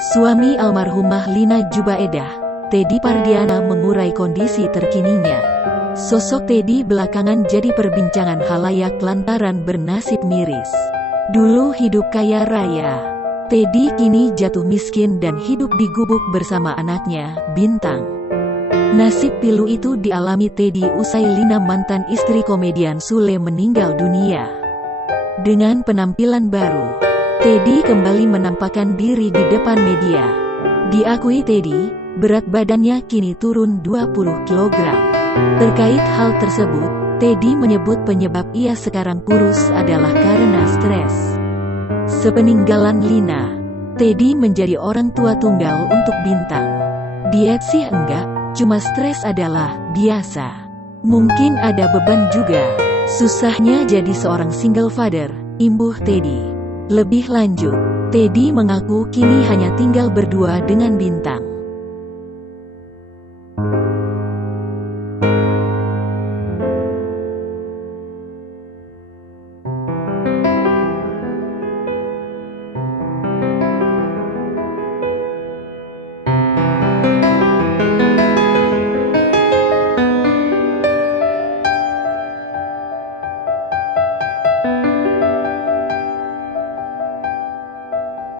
Suami almarhumah Lina Jubaedah, Teddy Pardiana mengurai kondisi terkininya. Sosok Teddy belakangan jadi perbincangan khalayak lantaran bernasib miris. Dulu hidup kaya raya, Teddy kini jatuh miskin dan hidup di gubuk bersama anaknya, Bintang. Nasib pilu itu dialami Teddy usai Lina, mantan istri komedian Sule, meninggal dunia. Dengan penampilan baru, Teddy kembali menampakkan diri di depan media. Diakui Teddy, berat badannya kini turun 20 kg. Terkait hal tersebut, Teddy menyebut penyebab ia sekarang kurus adalah karena stres. Sepeninggalan Lina, Teddy menjadi orang tua tunggal untuk Bintang. Diet sih enggak, cuma stres adalah biasa. Mungkin ada beban juga. Susahnya jadi seorang single father, imbuh Teddy. Lebih lanjut, Teddy mengaku kini hanya tinggal berdua dengan Bintang.